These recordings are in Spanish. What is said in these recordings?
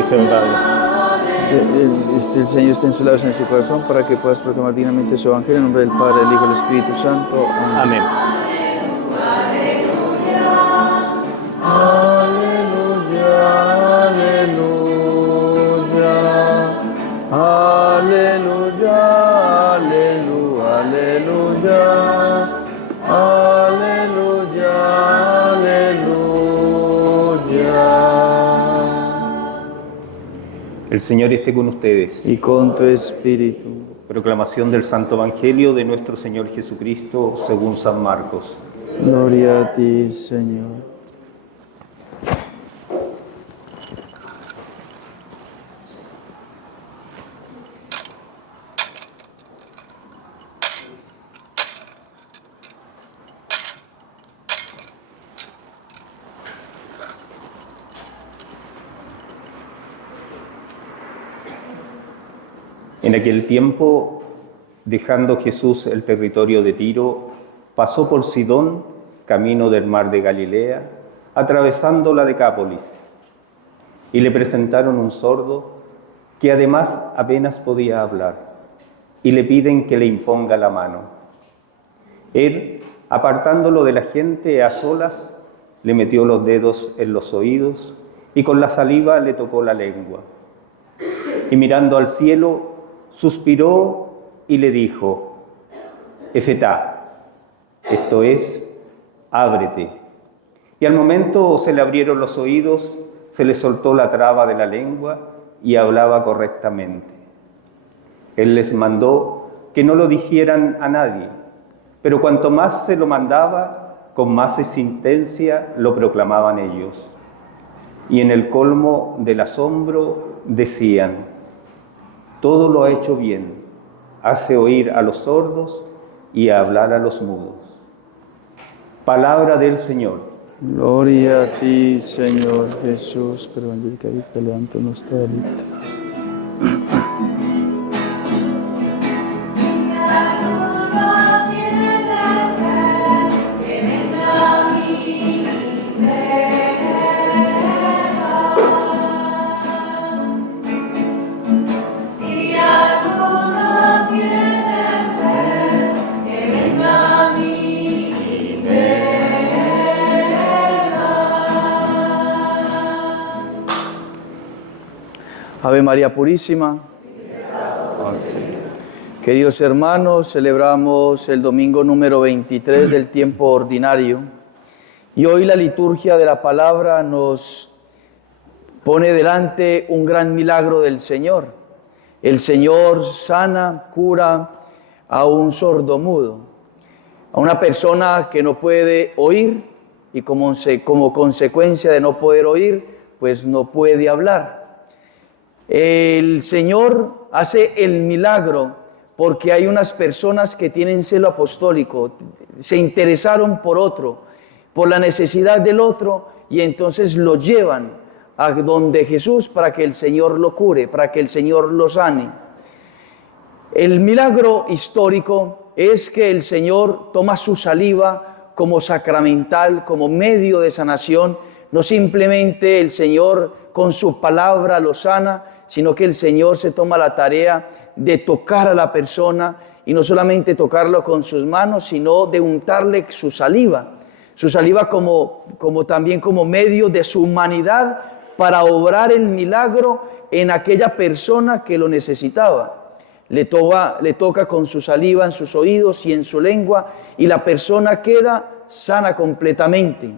dice un gallo. El Señor está en sus labios, en su corazón, para que puedas proclamar dignamente su evangelio. En nombre del Padre, del Hijo y del Espíritu Santo. Amén. Amén. Aleluya, aleluya, aleluya, aleluya, aleluya, aleluya. El Señor esté con ustedes. Y con tu espíritu. Proclamación del Santo Evangelio de nuestro Señor Jesucristo según San Marcos. Gloria a ti, Señor. En aquel tiempo, dejando Jesús el territorio de Tiro, pasó por Sidón, camino del mar de Galilea, atravesando la Decápolis, y le presentaron un sordo que además apenas podía hablar, y le piden que le imponga la mano. Él, apartándolo de la gente a solas, le metió los dedos en los oídos y con la saliva le tocó la lengua. Y mirando al cielo, suspiró y le dijo: Efetá, esto es, ábrete. Y al momento se le abrieron los oídos, se le soltó la traba de la lengua y hablaba correctamente. Él les mandó que no lo dijeran a nadie, pero cuanto más se lo mandaba, con más insistencia lo proclamaban ellos. Y en el colmo del asombro decían: todo lo ha hecho bien, hace oír a los sordos y a hablar a los mudos. Palabra del Señor. Gloria a ti, Señor Jesús. Pero Angélica, te levanto nuestra alita. Ave María Purísima. Queridos hermanos, celebramos el domingo número 23 del tiempo ordinario y hoy la liturgia de la palabra nos pone delante un gran milagro del Señor. El Señor sana, cura a un sordomudo, a una persona que no puede oír y como consecuencia de no poder oír, pues no puede hablar. El Señor hace el milagro porque hay unas personas que tienen celo apostólico, se interesaron por otro, por la necesidad del otro, y entonces lo llevan a donde Jesús para que el Señor lo cure, para que el Señor lo sane. El milagro histórico es que el Señor toma su saliva como sacramental, como medio de sanación. No simplemente el Señor con su palabra lo sana, sino que el Señor se toma la tarea de tocar a la persona y no solamente tocarlo con sus manos, sino de untarle su saliva también como medio de su humanidad para obrar el milagro en aquella persona que lo necesitaba. Le toca con su saliva en sus oídos y en su lengua y la persona queda sana completamente.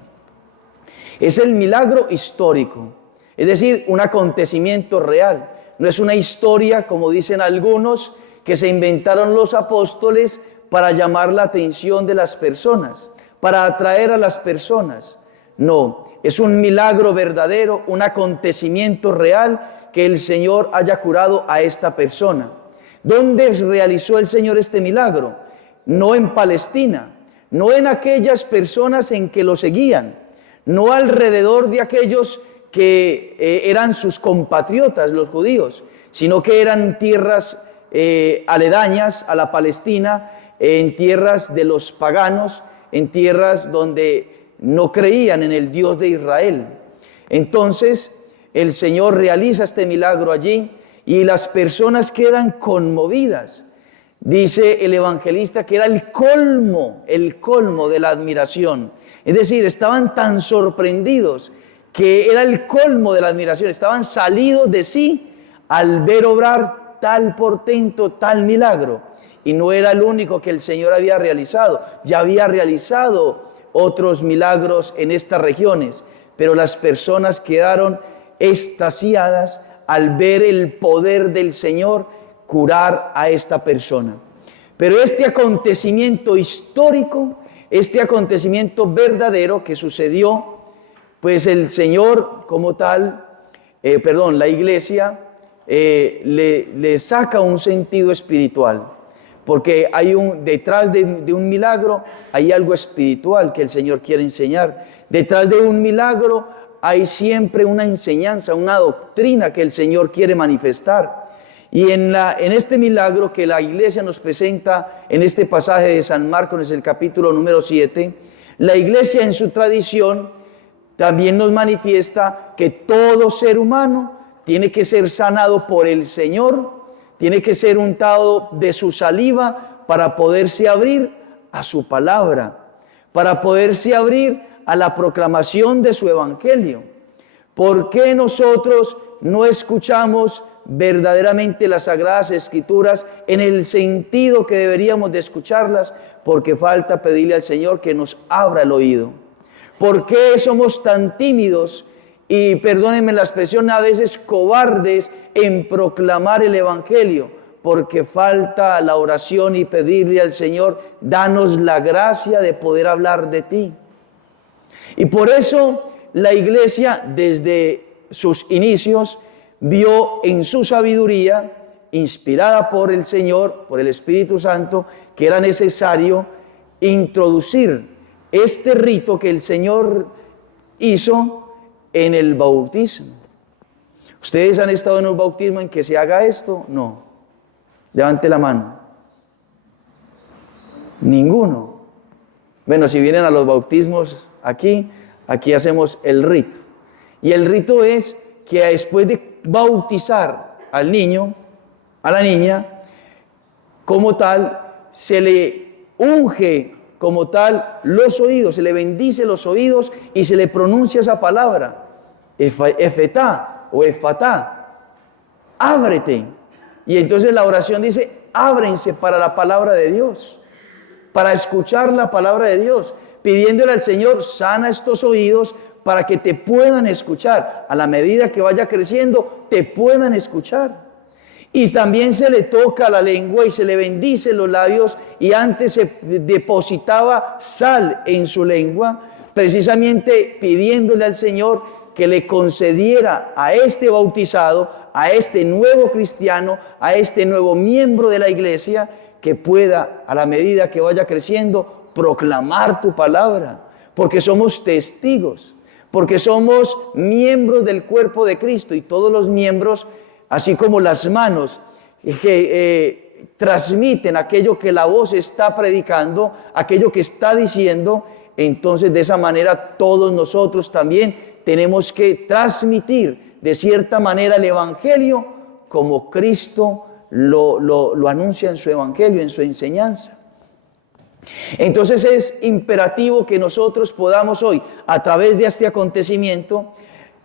Es el milagro histórico, es decir, un acontecimiento real. No es una historia, como dicen algunos, que se inventaron los apóstoles para llamar la atención de las personas, para atraer a las personas. No, es un milagro verdadero, un acontecimiento real que el Señor haya curado a esta persona. ¿Dónde realizó el Señor este milagro? No en Palestina, no en aquellas personas en que lo seguían, no alrededor de aquellos que eran sus compatriotas, los judíos, sino que eran tierras aledañas a la Palestina, en tierras de los paganos, en tierras donde no creían en el Dios de Israel. Entonces, el Señor realiza este milagro allí y las personas quedan conmovidas. Dice el evangelista que era el colmo de la admiración. Es decir, estaban tan sorprendidos que era el colmo de la admiración. Estaban salidos de sí al ver obrar tal portento, tal milagro. Y no era el único que el Señor había realizado. Ya había realizado otros milagros en estas regiones. Pero las personas quedaron extasiadas al ver el poder del Señor curar a esta persona. Pero este acontecimiento histórico, este acontecimiento verdadero que sucedió, pues el Señor como tal, la iglesia le saca un sentido espiritual, porque hay detrás de un milagro hay algo espiritual que el Señor quiere enseñar. Detrás de un milagro hay siempre una enseñanza, una doctrina que el Señor quiere manifestar. Y en este milagro que la iglesia nos presenta en este pasaje de San Marcos, en el capítulo número 7, la iglesia en su tradición también nos manifiesta que todo ser humano tiene que ser sanado por el Señor, tiene que ser untado de su saliva para poderse abrir a su palabra, para poderse abrir a la proclamación de su evangelio. ¿Por qué nosotros no escuchamos verdaderamente las Sagradas Escrituras en el sentido que deberíamos de escucharlas? Porque falta pedirle al Señor que nos abra el oído. ¿Por qué somos tan tímidos y, perdónenme la expresión, a veces cobardes en proclamar el Evangelio? Porque falta la oración y pedirle al Señor, danos la gracia de poder hablar de ti. Y por eso la iglesia desde sus inicios vio en su sabiduría, inspirada por el Señor, por el Espíritu Santo, que era necesario introducir este rito que el Señor hizo en el bautismo. ¿Ustedes han estado en un bautismo en que se haga esto? No. Levante la mano. Ninguno. Bueno, si vienen a los bautismos aquí hacemos el rito. Y el rito es que después de bautizar al niño, a la niña, como tal, se le unge como tal los oídos, se le bendice los oídos y se le pronuncia esa palabra, efetá o efatá, ábrete. Y entonces la oración dice, ábrense para la palabra de Dios, para escuchar la palabra de Dios, pidiéndole al Señor, sana estos oídos para que te puedan escuchar. A la medida que vaya creciendo, te puedan escuchar. Y también se le toca la lengua y se le bendice los labios, y antes se depositaba sal en su lengua, precisamente pidiéndole al Señor que le concediera a este bautizado, a este nuevo cristiano, a este nuevo miembro de la iglesia, que pueda, a la medida que vaya creciendo, proclamar tu palabra, porque somos testigos, porque somos miembros del cuerpo de Cristo, y todos los miembros, así como las manos que transmiten aquello que la voz está predicando, aquello que está diciendo, entonces de esa manera todos nosotros también tenemos que transmitir de cierta manera el Evangelio como Cristo lo anuncia en su Evangelio, en su enseñanza. Entonces es imperativo que nosotros podamos hoy, a través de este acontecimiento,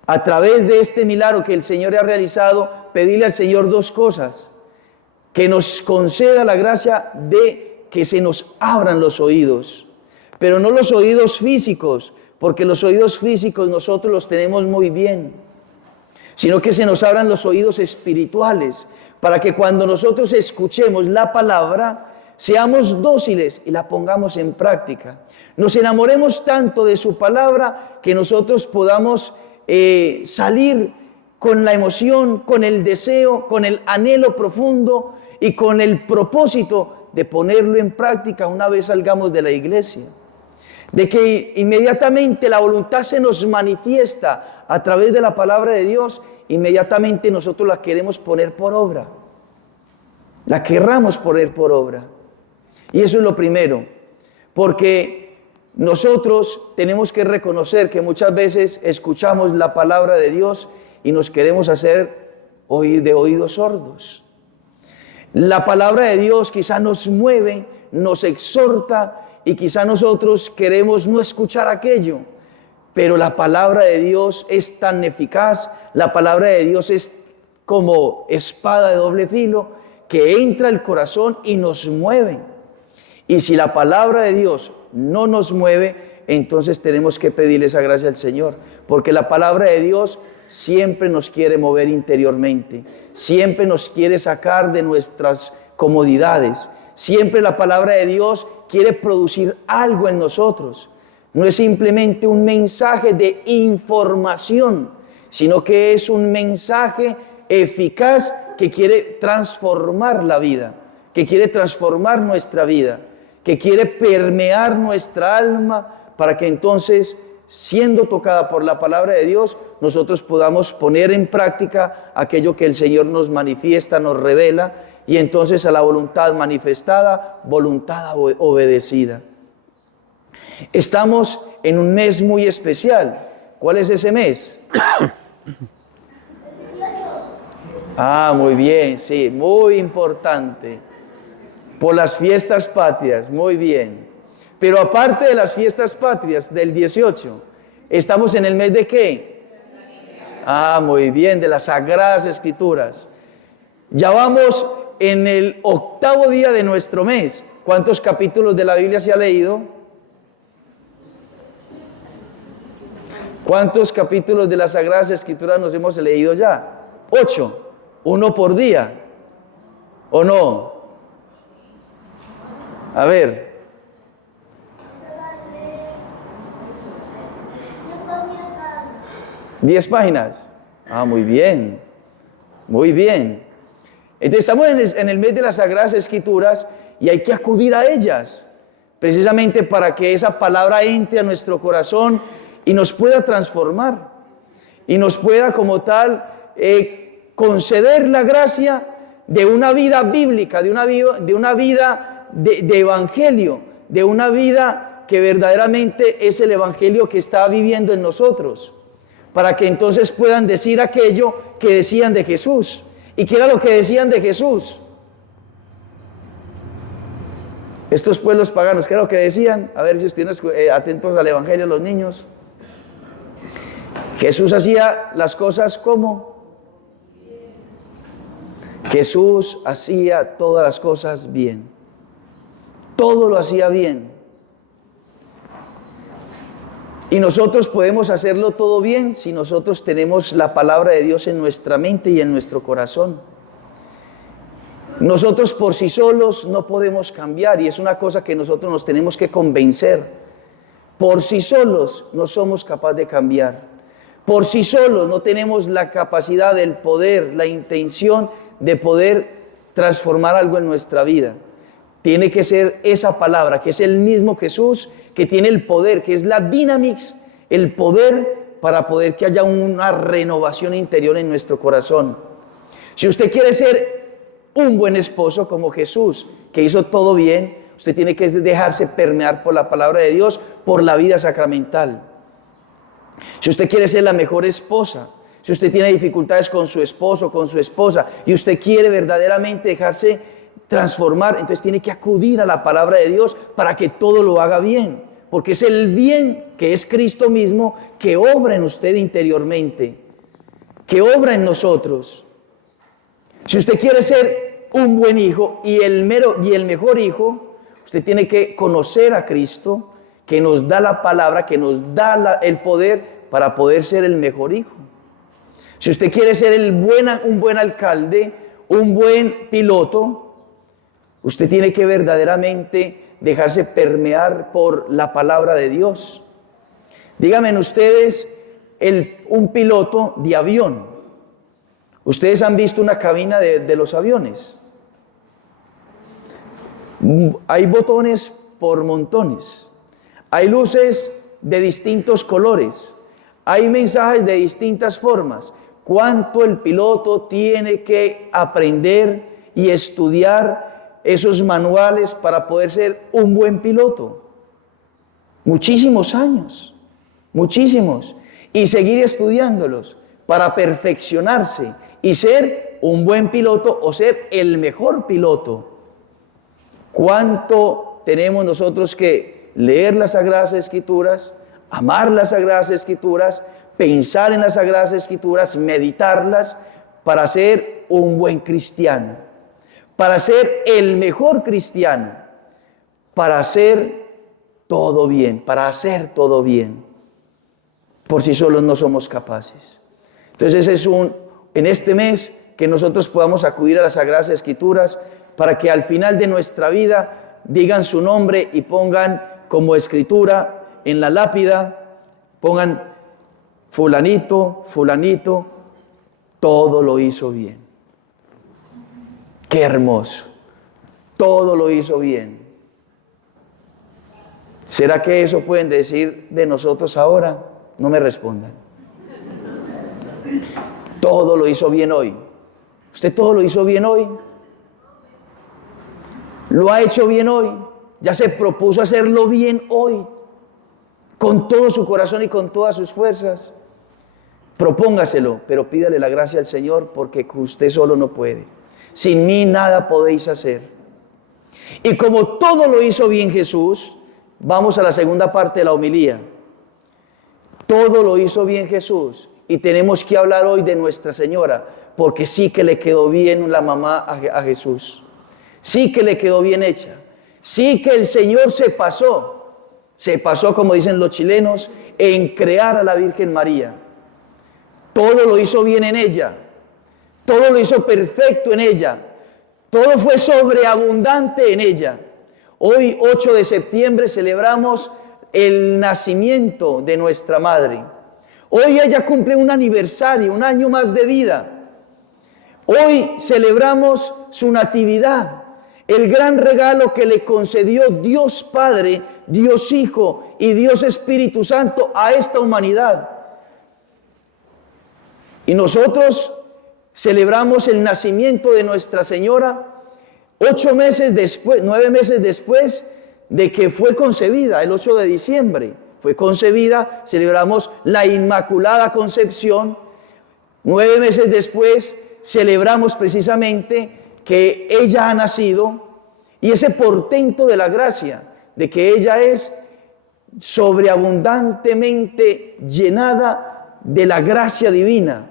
a través de este milagro que el Señor ha realizado, pedirle al Señor dos cosas: que nos conceda la gracia de que se nos abran los oídos, pero no los oídos físicos, porque los oídos físicos nosotros los tenemos muy bien, sino que se nos abran los oídos espirituales, para que cuando nosotros escuchemos la palabra, seamos dóciles y la pongamos en práctica. Nos enamoremos tanto de su palabra que nosotros podamos salir con la emoción, con el deseo, con el anhelo profundo y con el propósito de ponerlo en práctica una vez salgamos de la iglesia. De que inmediatamente la voluntad se nos manifiesta a través de la palabra de Dios, inmediatamente nosotros la queremos poner por obra. La querramos poner por obra. Y eso es lo primero, porque nosotros tenemos que reconocer que muchas veces escuchamos la palabra de Dios y nos queremos hacer de oídos sordos. La palabra de Dios quizá nos mueve, nos exhorta y quizá nosotros queremos no escuchar aquello, pero la palabra de Dios es tan eficaz, la palabra de Dios es como espada de doble filo que entra al corazón y nos mueve. Y si la palabra de Dios no nos mueve, entonces tenemos que pedirle esa gracia al Señor, porque la palabra de Dios siempre nos quiere mover interiormente, siempre nos quiere sacar de nuestras comodidades, siempre la palabra de Dios quiere producir algo en nosotros. No es simplemente un mensaje de información, sino que es un mensaje eficaz que quiere transformar la vida, que quiere transformar nuestra vida, que quiere permear nuestra alma para que entonces, siendo tocada por la palabra de Dios, nosotros podamos poner en práctica aquello que el Señor nos manifiesta, nos revela, y entonces a la voluntad manifestada, voluntad obedecida. Estamos en un mes muy especial. ¿Cuál es ese mes? Muy bien, sí, muy importante. Por las fiestas patrias, muy bien. Pero aparte de las fiestas patrias del 18, ¿estamos en el mes de qué? Muy bien, de las Sagradas Escrituras. Ya vamos en el 8º día de nuestro mes. ¿Cuántos capítulos de la Biblia se ha leído? ¿Cuántos capítulos de las Sagradas Escrituras nos hemos leído ya? 8, 1 por día, ¿o no? A ver. 10 páginas. Muy bien, muy bien. Entonces estamos en el mes de las Sagradas Escrituras y hay que acudir a ellas, precisamente para que esa palabra entre a nuestro corazón y nos pueda transformar, y nos pueda como tal conceder la gracia de una vida bíblica, de una vida de evangelio, de una vida que verdaderamente es el evangelio que está viviendo en nosotros, para que entonces puedan decir aquello que decían de Jesús. ¿Y qué era lo que decían de Jesús? Estos pueblos paganos, ¿qué era lo que decían? A ver si estén atentos al evangelio los niños. Jesús hacía las cosas ¿cómo? Jesús hacía todas las cosas bien. Todo lo hacía bien. Y nosotros podemos hacerlo todo bien si nosotros tenemos la palabra de Dios en nuestra mente y en nuestro corazón. Nosotros por sí solos no podemos cambiar, y es una cosa que nosotros nos tenemos que convencer. Por sí solos no somos capaces de cambiar. Por sí solos no tenemos la capacidad, el poder, la intención de poder transformar algo en nuestra vida. Tiene que ser esa palabra, que es el mismo Jesús, que tiene el poder, que es la Dynamis, el poder para poder que haya una renovación interior en nuestro corazón. Si usted quiere ser un buen esposo como Jesús, que hizo todo bien, usted tiene que dejarse permear por la palabra de Dios, por la vida sacramental. Si usted quiere ser la mejor esposa, si usted tiene dificultades con su esposo, con su esposa, y usted quiere verdaderamente dejarse transformar, entonces tiene que acudir a la palabra de Dios para que todo lo haga bien, porque es el bien que es Cristo mismo que obra en usted interiormente, que obra en nosotros. Si usted quiere ser un buen hijo y el mejor hijo, usted tiene que conocer a Cristo, que nos da la palabra, que nos da el poder para poder ser el mejor hijo. Si usted quiere ser un buen alcalde, un buen piloto, usted tiene que verdaderamente dejarse permear por la palabra de Dios. Díganme ustedes, un piloto de avión. Ustedes han visto una cabina de los aviones. Hay botones por montones. Hay luces de distintos colores. Hay mensajes de distintas formas. ¿Cuánto el piloto tiene que aprender y estudiar esos manuales para poder ser un buen piloto? Muchísimos años, muchísimos. Y seguir estudiándolos. para perfeccionarse y ser un buen piloto o ser el mejor piloto. ¿Cuánto tenemos nosotros que leer las Sagradas Escrituras, amar las Sagradas Escrituras, pensar en las Sagradas Escrituras, meditarlas para ser un buen cristiano, para ser el mejor cristiano, para hacer todo bien, para hacer todo bien? Por sí solos no somos capaces. Entonces en este mes que nosotros podamos acudir a las Sagradas Escrituras para que al final de nuestra vida digan su nombre y pongan como escritura en la lápida, pongan fulanito, fulanito, todo lo hizo bien. Qué hermoso, todo lo hizo bien. ¿Será que eso pueden decir de nosotros ahora? No me respondan. Todo lo hizo bien hoy. ¿Usted todo lo hizo bien hoy? ¿Lo ha hecho bien hoy? ¿Ya se propuso hacerlo bien hoy? Con todo su corazón y con todas sus fuerzas. Propóngaselo, pero pídale la gracia al Señor porque usted solo no puede. Sin mí nada podéis hacer. Y como todo lo hizo bien Jesús, vamos a la segunda parte de la homilía. Todo lo hizo bien Jesús y tenemos que hablar hoy de Nuestra Señora, porque sí que le quedó bien la mamá a Jesús. Sí que le quedó bien hecha. Sí que el Señor se pasó como dicen los chilenos, en crear a la Virgen María. Todo lo hizo bien en ella. Todo lo hizo perfecto en ella. Todo fue sobreabundante en ella. Hoy, 8 de septiembre, celebramos el nacimiento de nuestra Madre. Hoy ella cumple un aniversario, un año más de vida. Hoy celebramos su natividad, el gran regalo que le concedió Dios Padre, Dios Hijo y Dios Espíritu Santo a esta humanidad. Y nosotros celebramos el nacimiento de Nuestra Señora 9 meses después de que fue concebida, el 8 de diciembre. Fue concebida, celebramos la Inmaculada Concepción. 9 meses después celebramos precisamente que ella ha nacido y ese portento de la gracia, de que ella es sobreabundantemente llenada de la gracia divina.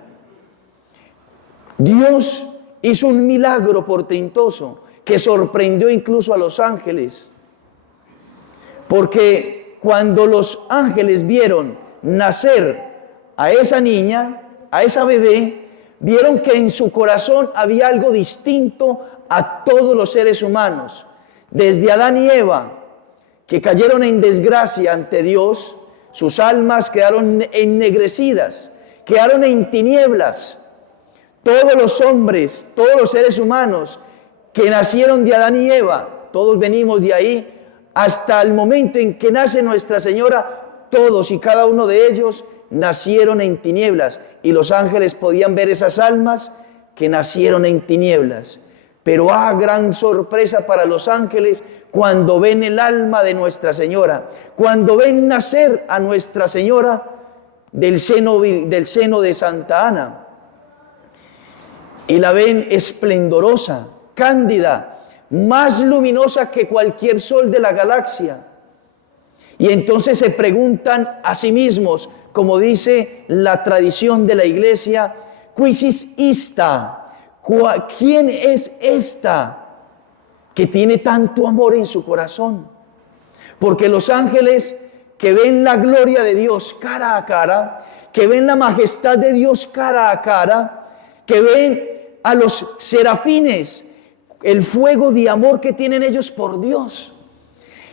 Dios hizo un milagro portentoso que sorprendió incluso a los ángeles, porque cuando los ángeles vieron nacer a esa niña, a esa bebé, vieron que en su corazón había algo distinto a todos los seres humanos. Desde Adán y Eva, que cayeron en desgracia ante Dios, sus almas quedaron ennegrecidas, quedaron en tinieblas. Todos los hombres, todos los seres humanos que nacieron de Adán y Eva, todos venimos de ahí, hasta el momento en que nace Nuestra Señora, todos y cada uno de ellos nacieron en tinieblas y los ángeles podían ver esas almas que nacieron en tinieblas. Pero gran sorpresa para los ángeles cuando ven el alma de Nuestra Señora, cuando ven nacer a Nuestra Señora del seno de Santa Ana y la ven esplendorosa, cándida, más luminosa que cualquier sol de la galaxia. Y entonces se preguntan a sí mismos, como dice la tradición de la iglesia, ¿Quis is ista? ¿Quién es esta que tiene tanto amor en su corazón? Porque los ángeles que ven la gloria de Dios cara a cara, que ven la majestad de Dios cara a cara, que ven a los serafines, el fuego de amor que tienen ellos por Dios,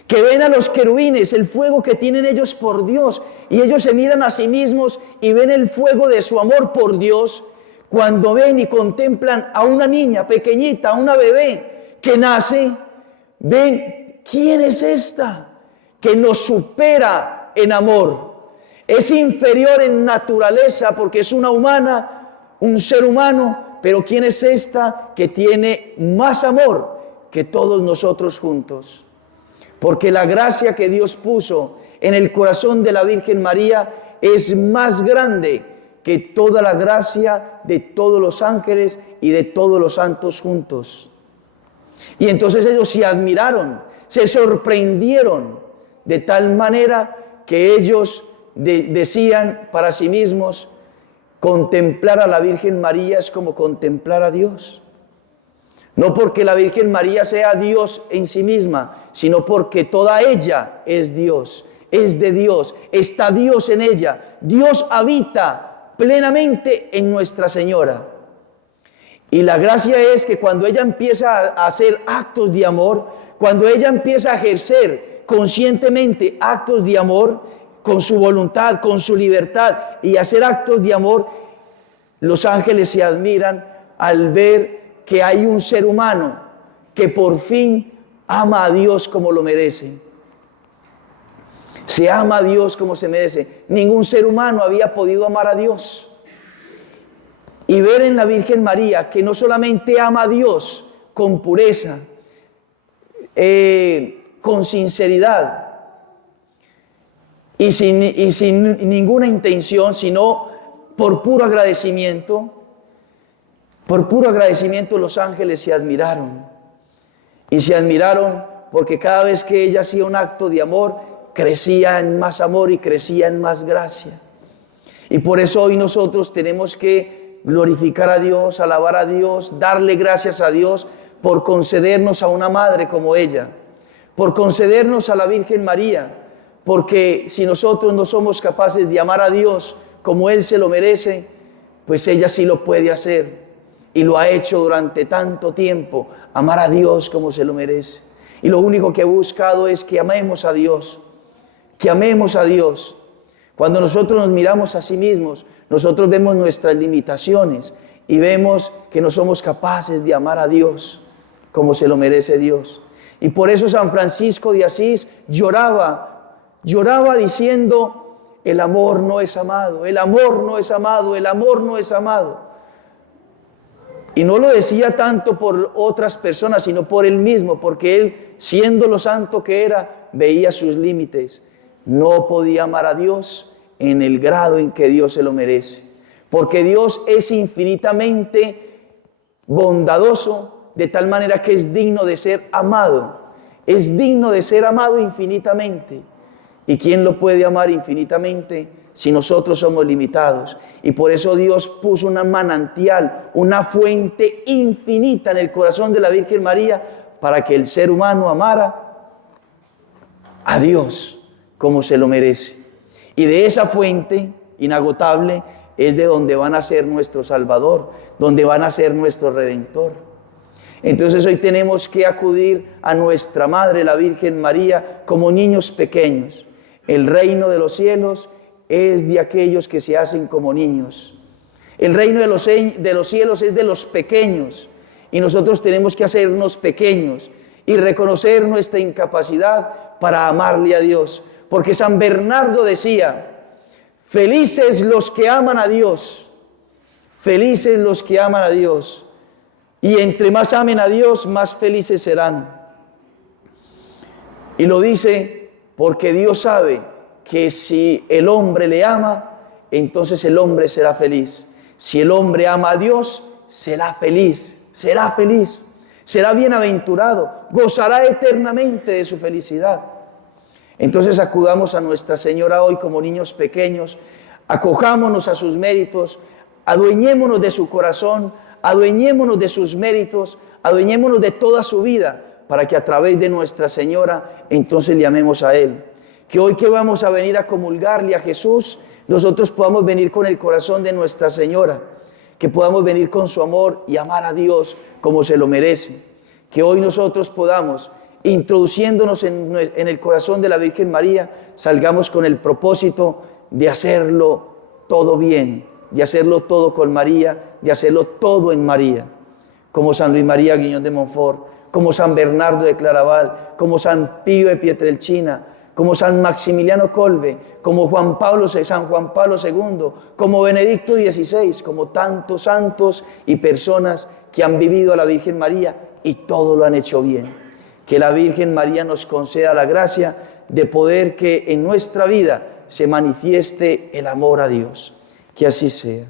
que ven a los querubines, el fuego que tienen ellos por Dios, y ellos se miran a sí mismos y ven el fuego de su amor por Dios. Cuando ven y contemplan a una niña pequeñita, a una bebé que nace, ven, ¿quién es esta que nos supera en amor? Es inferior en naturaleza porque es una humana, un ser humano, pero ¿quién es esta que tiene más amor que todos nosotros juntos? Porque la gracia que Dios puso en el corazón de la Virgen María es más grande que toda la gracia de todos los ángeles y de todos los santos juntos. Y entonces ellos se admiraron, se sorprendieron, de tal manera que ellos decían para sí mismos: contemplar a la Virgen María es como contemplar a Dios. No porque la Virgen María sea Dios en sí misma, sino porque toda ella es Dios, es de Dios, está Dios en ella. Dios habita plenamente en Nuestra Señora. Y la gracia es que cuando ella empieza a hacer actos de amor, cuando ella empieza a ejercer conscientemente actos de amor, con su voluntad, con su libertad, y hacer actos de amor, los ángeles se admiran al ver que hay un ser humano que por fin ama a Dios como lo merece. Se ama a Dios como se merece. Ningún ser humano había podido amar a Dios. Y ver en la Virgen María que no solamente ama a Dios con pureza, con sinceridad y sin ninguna intención, sino por puro agradecimiento. Por puro agradecimiento los ángeles se admiraron. Y se admiraron porque cada vez que ella hacía un acto de amor, crecía en más amor y crecía en más gracia. Y por eso hoy nosotros tenemos que glorificar a Dios, alabar a Dios, darle gracias a Dios por concedernos a una madre como ella, por concedernos a la Virgen María, porque si nosotros no somos capaces de amar a Dios como Él se lo merece, pues ella sí lo puede hacer. Y lo ha hecho durante tanto tiempo, amar a Dios como se lo merece. Y lo único que he buscado es que amemos a Dios, que amemos a Dios. Cuando nosotros nos miramos a sí mismos, nosotros vemos nuestras limitaciones y vemos que no somos capaces de amar a Dios como se lo merece Dios. Y por eso San Francisco de Asís lloraba diciendo: el amor no es amado, el amor no es amado, el amor no es amado. Y no lo decía tanto por otras personas, sino por él mismo, porque él, siendo lo santo que era, veía sus límites. No podía amar a Dios en el grado en que Dios se lo merece, porque Dios es infinitamente bondadoso, de tal manera que es digno de ser amado, es digno de ser amado infinitamente. ¿Y quién lo puede amar infinitamente si nosotros somos limitados? Y por eso Dios puso una manantial, una fuente infinita en el corazón de la Virgen María, para que el ser humano amara a Dios como se lo merece. Y de esa fuente inagotable es de donde va a nacer nuestro Salvador, donde va a nacer nuestro Redentor. Entonces hoy tenemos que acudir a nuestra Madre, la Virgen María, como niños pequeños. El reino de los cielos es de aquellos que se hacen como niños. El reino de los cielos es de los pequeños. Y nosotros tenemos que hacernos pequeños y reconocer nuestra incapacidad para amarle a Dios. Porque San Bernardo decía: felices los que aman a Dios, felices los que aman a Dios. Y entre más amen a Dios, más felices serán. Y lo dice porque Dios sabe que si el hombre le ama, entonces el hombre será feliz. Si el hombre ama a Dios, será feliz, será bienaventurado, gozará eternamente de su felicidad. Entonces acudamos a Nuestra Señora hoy como niños pequeños, acojámonos a sus méritos, adueñémonos de su corazón, adueñémonos de sus méritos, adueñémonos de toda su vida, para que a través de Nuestra Señora entonces le amemos a Él. Que hoy que vamos a venir a comulgarle a Jesús, nosotros podamos venir con el corazón de Nuestra Señora, que podamos venir con su amor y amar a Dios como se lo merece. Que hoy nosotros podamos, introduciéndonos en el corazón de la Virgen María, salgamos con el propósito de hacerlo todo bien, de hacerlo todo con María, de hacerlo todo en María. Como San Luis María Guiñón de Montfort, como San Bernardo de Claraval, como San Pío de Pietrelcina, como San Maximiliano Kolbe, como San Juan Pablo II, como Benedicto XVI, como tantos santos y personas que han vivido a la Virgen María y todo lo han hecho bien. Que la Virgen María nos conceda la gracia de poder que en nuestra vida se manifieste el amor a Dios. Que así sea.